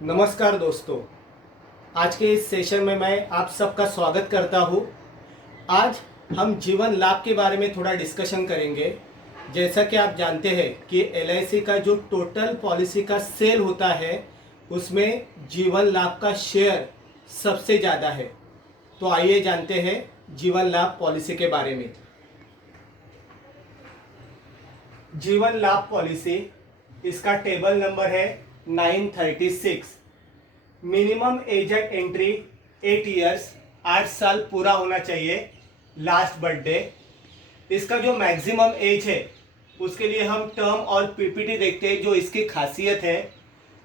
नमस्कार दोस्तों। आज के इस सेशन में मैं आप सबका स्वागत करता हूँ। आज हम जीवन लाभ के बारे में थोड़ा डिस्कशन करेंगे। जैसा कि आप जानते हैं कि एलआईसी का जो टोटल पॉलिसी का सेल होता है उसमें जीवन लाभ का शेयर सबसे ज़्यादा है। तो आइए जानते हैं जीवन लाभ पॉलिसी के बारे में। जीवन लाभ पॉलिसी, इसका टेबल नंबर है 936। Minimum age eight entry 8 years, 8 साल पूरा होना चाहिए लास्ट बर्थडे। इसका जो मैक्सिमम एज है उसके लिए हम टर्म और पीपीटी देखते हैं। जो इसकी खासियत है,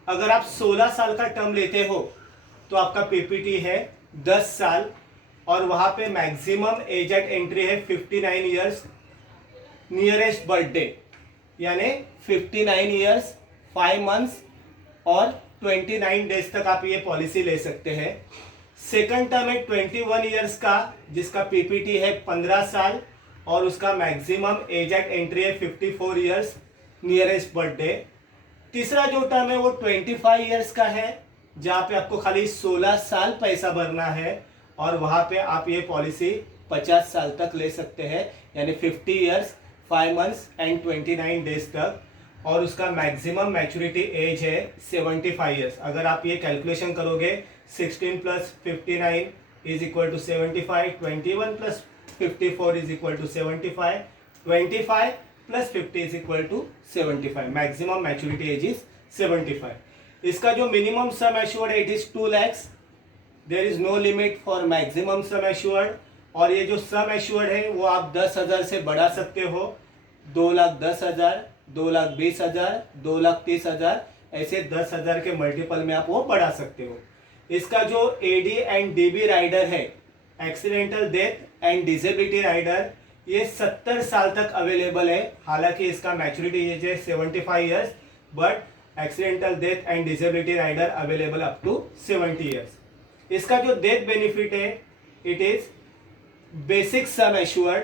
अगर आप 16 साल का टर्म लेते हो तो आपका पीपीटी है 10 साल और वहाँ पे मैक्सिमम एज एट एंट्री है 59 ईयर्स नियरेस्ट बर्थडे, यानी 59 ईयर्स 5 मंथ्स और 29 डेज तक आप ये पॉलिसी ले सकते हैं। सेकंड टर्म है 21 ईयर्स का, जिसका पीपीटी है 15 साल और उसका मैक्सिमम एज एट एंट्री है 54 ईयर्स नियरेस्ट बर्थडे। तीसरा जो टर्म है वो 25 ईयर्स का है, जहाँ पे आपको खाली 16 साल पैसा भरना है और वहाँ पे आप ये पॉलिसी 50 साल तक ले सकते हैं, यानी 50 ईयर्स 5 मंथ्स एंड 29 डेज तक। और उसका मैक्सिमम मैच्योरिटी एज है 75 ईयर्स। अगर आप ये कैलकुलेशन करोगे 16 प्लस 59 इज इक्वल टू 75, 21 प्लस 54 इज इक्वल टू 75, 25 प्लस 50 is equal to 75। Maximum maturity age is 75। इसका जो मिनिमम सम एश्योर्ड है it is 2 lakhs। There is no limit for maximum sum assured. और ये जो सम एश्योर्ड है वो आप 10,000 से बढ़ा सकते हो, 2,10,000, 2,20,000, 2,30,000, ऐसे 10,000 के मल्टीपल में आप वो बढ़ा सकते हो। इसका जो एडी एंड डीबी राइडर है, accidental death and disability rider, ये 70 साल तक अवेलेबल है। हालांकि इसका मैच्योरिटी एज है 75 years, but accidental death and disability rider available up to 70 years. इसका जो डेथ बेनिफिट है it is basic sum assured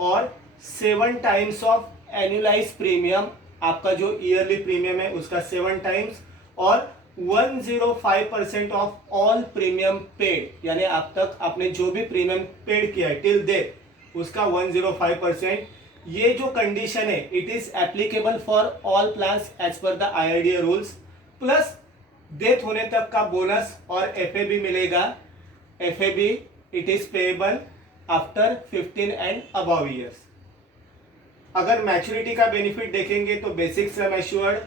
और 7 टाइम्स ऑफ एनुअलाइज प्रीमियम। आपका जो ईयरली प्रीमियम है उसका 7 टाइम्स और 105% ऑफ ऑल प्रीमियम पेड, यानी आप तक आपने जो भी प्रीमियम पेड किया है टिल डेट उसका 105%। ये जो कंडीशन है it is applicable for all plans as per the IRDA rules. Plus death होने तक का बोनस और एफएबी मिलेगा। FAB it is payable after 15 and above years. अगर मैच्योरिटी का बेनिफिट देखेंगे तो बेसिक सम एश्योर्ड,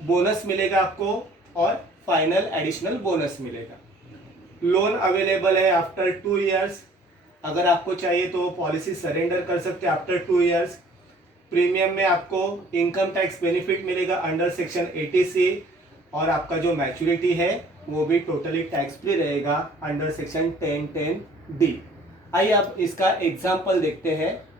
बोनस मिलेगा आपको और फाइनल एडिशनल बोनस मिलेगा। लोन अवेलेबल है आफ्टर 2 ईयर्स। अगर आपको चाहिए तो पॉलिसी सरेंडर कर सकते हैं आफ्टर 2 ईयर्स। प्रीमियम में आपको इनकम टैक्स बेनिफिट मिलेगा अंडर सेक्शन 80C और आपका जो मैच्योरिटी है वो भी टोटली टैक्स फ्री रहेगा अंडर सेक्शन 1010D। आइए अब इसका एग्जाम्पल देखते हैं।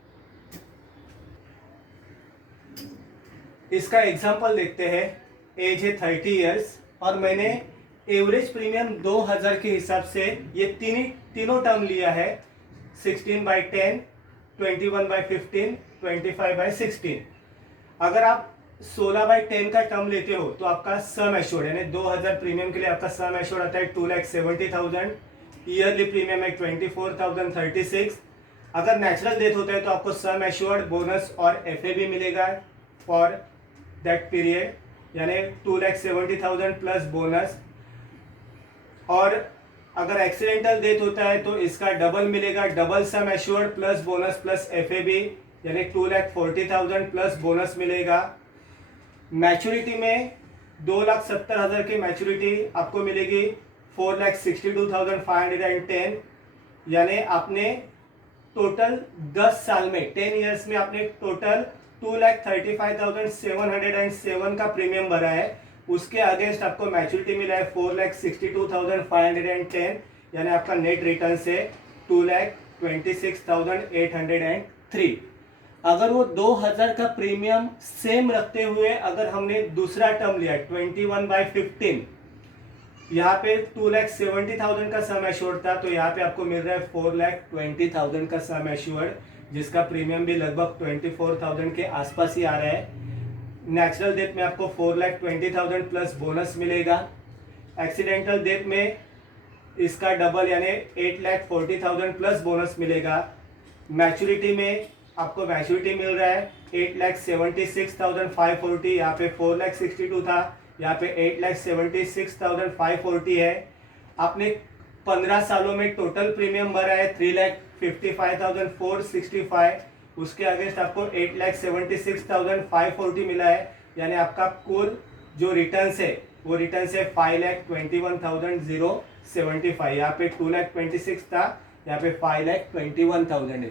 इसका एग्जाम्पल देखते हैं। एज है 30 ईयर्स और मैंने एवरेज प्रीमियम 2,000 के हिसाब से ये तीनों टर्म लिया है। 16/10, 21/15, 25/16। अगर आप 16/10 का टर्म लेते हो तो आपका सम एश्योर्ड यानी 2,000 प्रीमियम के लिए आपका सम एश्योर्ड आता है 2,70,000। ईयरली प्रीमियम है 24,036। अगर नेचुरल डेथ होता है तो आपको सम एश्योर्ड, बोनस और एफएबी मिलेगा फॉर दैट पीरियड, यानी 2,70,000 प्लस बोनस। और अगर एक्सीडेंटल डेथ होता है तो इसका डबल मिलेगा, double sum assured plus bonus plus FAB, यानी 2,40,000 प्लस बोनस मिलेगा। मैच्योरिटी में 2,70,000 की मैच्योरिटी आपको मिलेगी 4,62,510, यानी आपने टोटल 10 साल में 10 ईयर्स में आपने टोटल 2,35,707 का प्रीमियम भरा है। उसके अगेंस्ट आपको मैच्योरिटी मिला है 4,62,510, यानी आपका नेट रिटर्न से 2,26,803। अगर वो 2,000 का प्रीमियम सेम रखते हुए अगर हमने दूसरा टर्म लिया 21/15, यहाँ पे 2,70,000 का सम एश्योर्ड था तो यहाँ पे आपको मिल रहा है 4,20,000 का सम एश्योर्ड, जिसका प्रीमियम भी लगभग 24,000 के आसपास ही आ रहा है। नेचुरल डेथ में आपको 4,20,000 प्लस बोनस मिलेगा। एक्सीडेंटल डेथ में इसका डबल यानी 8,40,000 प्लस बोनस मिलेगा। मैच्योरिटी में आपको मैच्योरिटी मिल रहा है 8,76,540, यहाँ पे 4,62 था, यहाँ पे 8,76,540 है। आपने 15 सालों में टोटल प्रीमियम भरा है 3,55,465, उसके अगेंस्ट आपको 8,76,540 मिला है, यानी आपका कुल जो रिटर्न्स है वो रिटर्न्स है 5,21,075। यहाँ पे 2,26,000 था, यहाँ पे 5,21,000 है।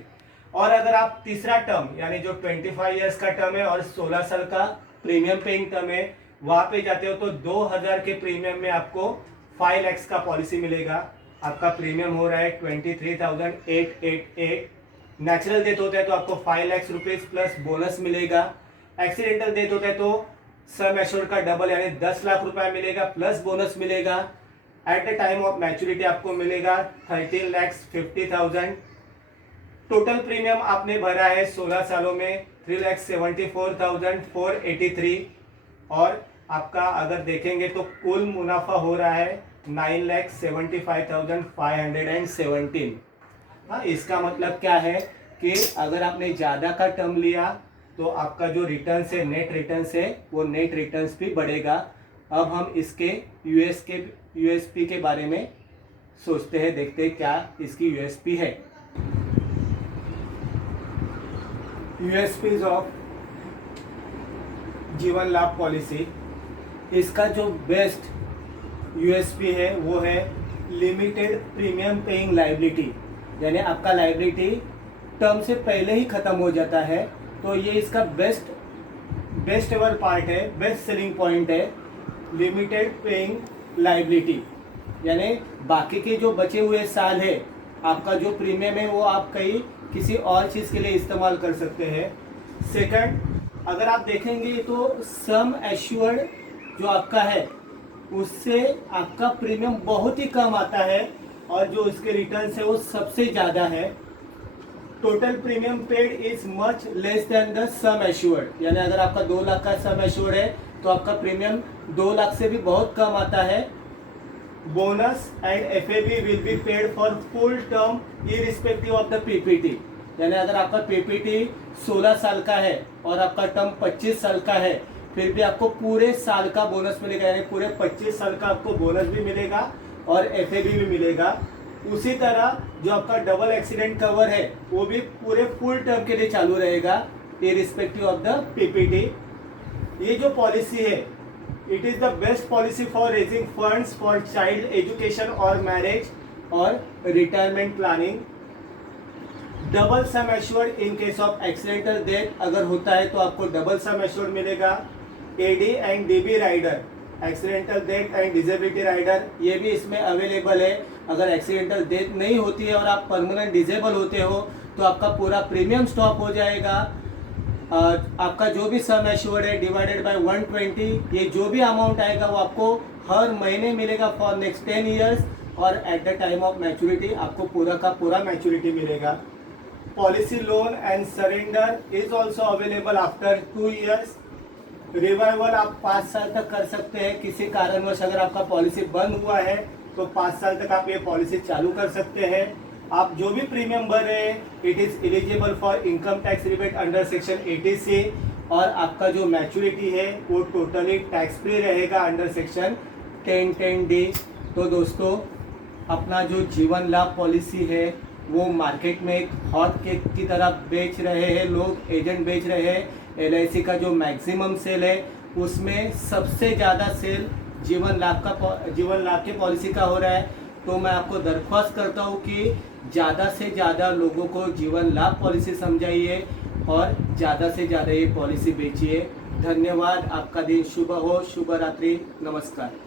और अगर आप तीसरा टर्म यानी जो 25 ईयर्स का टर्म है और 16 साल का प्रीमियम पेइंग टर्म है वहां पे जाते हो तो 2,000 के प्रीमियम में आपको 5 लाख का पॉलिसी मिलेगा। आपका प्रीमियम हो रहा है 23,888। नेचुरल डेथ होता है तो आपको 5 लाख रुपीज प्लस बोनस मिलेगा। एक्सीडेंटल डेथ होता है तो सम एश्योर्ड का डबल यानी 10 लाख रुपया मिलेगा प्लस बोनस मिलेगा। At the time of maturity आपको मिलेगा 13,50,000। टोटल प्रीमियम आपने भरा है 16 सालों में 3,74,483 और आपका अगर देखेंगे तो कुल मुनाफा हो रहा है 9,75,517। हाँ, इसका मतलब क्या है कि अगर आपने ज़्यादा का टर्म लिया तो आपका जो रिटर्न्स है नेट रिटर्न्स है वो नेट रिटर्न्स भी बढ़ेगा। अब हम इसके यूएसपी के बारे में सोचते हैं, देखते हैं क्या इसकी यूएसपी है। यूएसपीज ऑफ जीवन लाभ पॉलिसी, इसका जो बेस्ट यूएसपी है वो है लिमिटेड प्रीमियम पेइंग लायबिलिटी, यानी आपका लायबिलिटी टर्म से पहले ही खत्म हो जाता है। तो ये इसका बेस्ट एवर पार्ट है, बेस्ट सेलिंग पॉइंट है लिमिटेड पेइंग लायबिलिटी, यानी बाकी के जो बचे हुए साल है आपका जो प्रीमियम है वो आप कहीं किसी और चीज़ के लिए इस्तेमाल कर सकते हैं। सेकंड, अगर आप देखेंगे तो सम एश्योर्ड जो आपका है उससे आपका प्रीमियम बहुत ही कम आता है और जो इसके रिटर्न्स है वो सबसे ज़्यादा है। Total premium paid is much less than the sum assured, यानी अगर आपका 2 लाख का सम एश्योर्ड है तो आपका प्रीमियम 2 लाख से भी बहुत कम आता है। Bonus and FAB will be paid for full term irrespective of the PPT, यानी अगर आपका पीपीटी 16 साल का है और आपका टर्म 25 साल का है फिर भी आपको पूरे साल का बोनस मिलेगा, यानी पूरे 25 साल का आपको बोनस भी मिलेगा और एफएबी भी मिलेगा। उसी तरह जो आपका डबल एक्सीडेंट कवर है वो भी पूरे फुल टर्म के लिए चालू रहेगा इररिस्पेक्टिव ऑफ द पीपीटी। ये जो पॉलिसी है it is the best policy for raising funds for child education और मैरिज और retirement planning. Double sum assured in case of accidental death अगर होता है तो आपको डबल सम एश्योर्ड मिलेगा। AD and DB rider, accidental death and disability rider, ये भी इसमें अवेलेबल है। अगर एक्सीडेंटल डेथ नहीं होती है और आप परमानेंट डिजेबल होते हो तो आपका पूरा प्रीमियम स्टॉप हो जाएगा। आपका जो भी सम एश्योर्ड है डिवाइडेड बाय 120, ये जो भी अमाउंट आएगा वो आपको हर महीने मिलेगा फॉर नेक्स्ट 10 ईयर्स और at the time of maturity आपको पूरा का पूरा मैच्योरिटी मिलेगा। Policy loan and surrender is also available after 2 years. Revival आप 5 साल तक कर सकते हैं, किसी कारणवश अगर आपका पॉलिसी बंद हुआ है तो 5 साल तक आप ये पॉलिसी चालू कर सकते हैं। आप जो भी प्रीमियम भर रहे हैं it is eligible for income tax rebate under section 80C और आपका जो मैच्योरिटी है वो टोटली टैक्स फ्री रहेगा अंडर सेक्शन 1010D। तो दोस्तों, अपना जो जीवन लाभ पॉलिसी है वो मार्केट में एक हॉट केक की तरह बेच रहे हैं लोग, एजेंट बेच रहे हैं। LIC का जो मैक्सिमम सेल है उसमें सबसे ज़्यादा सेल जीवन लाभ के पॉलिसी का हो रहा है। तो मैं आपको दरख्वास्त करता हूँ कि ज़्यादा से ज़्यादा लोगों को जीवन लाभ पॉलिसी समझाइए और ज़्यादा से ज़्यादा ये पॉलिसी बेचिए। धन्यवाद। आपका दिन शुभ हो। शुभ रात्रि। नमस्कार।